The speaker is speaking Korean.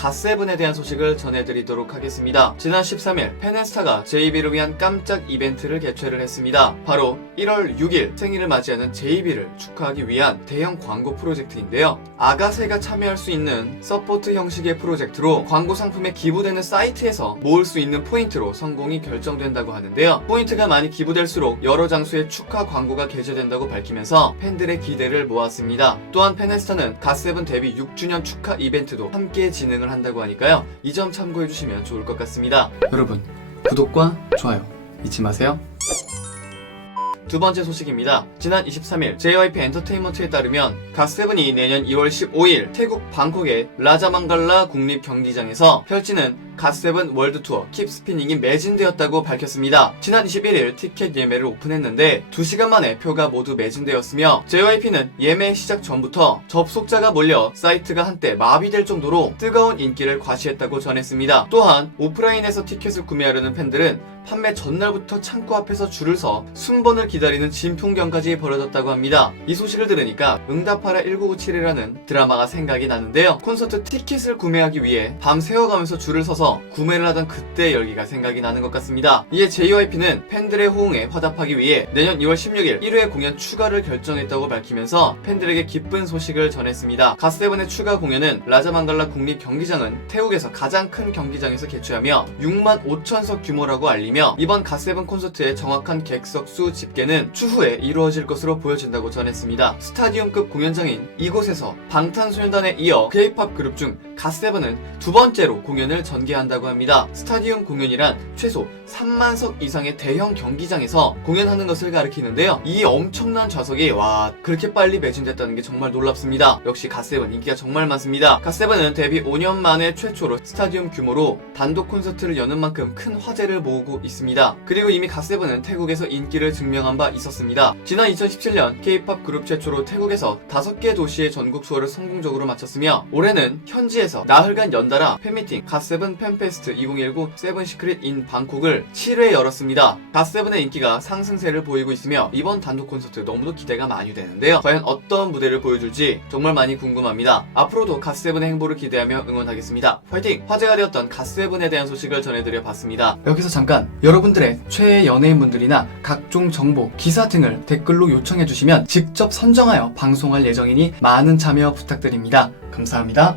갓세븐에 대한 소식을 전해드리도록 하겠습니다. 지난 13일 페넨스타가 JB를 위한 깜짝 이벤트를 개최를 했습니다. 바로 1월 6일 생일을 맞이하는 JB를 축하하기 위한 대형 광고 프로젝트인데요. 아가새가 참여할 수 있는 서포트 형식의 프로젝트로 광고 상품에 기부되는 사이트에서 모을 수 있는 포인트로 성공이 결정된다고 하는데요. 포인트가 많이 기부될수록 여러 장소에 축하 광고가 게재된다고 밝히면서 팬들의 기대를 모았습니다. 또한 페네스타는 갓세븐 데뷔 6주년 축하 이벤트도 함께 진행을 한다고 하니까요. 이 점 참고해 주시면 좋을 것 같습니다. 여러분, 구독과 좋아요 잊지 마세요. 두 번째 소식입니다. 지난 23일 JYP 엔터테인먼트에 따르면 갓세븐이 내년 2월 15일 태국 방콕의 라자망갈라 국립 경기장에서 펼치는 갓세븐 월드 투어 킵 스피닝이 매진되었다고 밝혔습니다. 지난 21일 티켓 예매를 오픈했는데 2시간 만에 표가 모두 매진되었으며 JYP는 예매 시작 전부터 접속자가 몰려 사이트가 한때 마비될 정도로 뜨거운 인기를 과시했다고 전했습니다. 또한 오프라인에서 티켓을 구매하려는 팬들은 판매 전날부터 창고 앞에서 줄을 서 순번을 기다리는 진풍경까지 벌어졌다고 합니다. 이 소식을 들으니까 응답하라 1997이라는 드라마가 생각이 나는데요. 콘서트 티켓을 구매하기 위해 밤 새워가면서 줄을 서서 구매를 하던 그때 열기가 생각이 나는 것 같습니다. 이에 JYP는 팬들의 호응에 화답하기 위해 내년 2월 16일 1회 공연 추가를 결정했다고 밝히면서 팬들에게 기쁜 소식을 전했습니다. 갓세븐의 추가 공연은 라자망갈라 국립경기장은 태국에서 가장 큰 경기장에서 개최하며 6만 5천석 규모라고 알리며 이번 갓세븐 콘서트의 정확한 객석 수 집계는 추후에 이루어질 것으로 보여진다고 전했습니다. 스타디움급 공연장인 이곳에서 방탄소년단에 이어 K-팝 그룹 중 갓세븐은 두 번째로 공연을 전개한다고 합니다. 스타디움 공연이란 최소 3만석 이상의 대형 경기장에서 공연하는 것을 가리키는데요. 이 엄청난 좌석이 와 그렇게 빨리 매진됐다는 게 정말 놀랍습니다. 역시 갓세븐 인기가 정말 많습니다. 갓세븐은 데뷔 5년 만에 최초로 스타디움 규모로 단독 콘서트를 여는 만큼 큰 화제를 모으고 있습니다. 그리고 이미 갓세븐은 태국에서 인기를 증명한 바 있었습니다. 지난 2017년 K-팝 그룹 최초로 태국에서 5개 도시의 전국 투어를 성공적으로 마쳤으며 올해는 현지 에서 나흘간 연달아 팬미팅 갓세븐 팬페스트 2019 세븐 시크릿 인 방콕을 7회 열었습니다. 갓세븐의 인기가 상승세를 보이고 있으며 이번 단독 콘서트 너무도 기대가 많이 되는데요. 과연 어떤 무대를 보여줄지 정말 많이 궁금합니다. 앞으로도 갓세븐의 행보를 기대하며 응원하겠습니다. 화이팅! 화제가 되었던 갓세븐에 대한 소식을 전해드려 봤습니다. 여기서 잠깐 여러분들의 최애 연예인분들이나 각종 정보, 기사 등을 댓글로 요청해 주시면 직접 선정하여 방송할 예정이니 많은 참여 부탁드립니다. 감사합니다.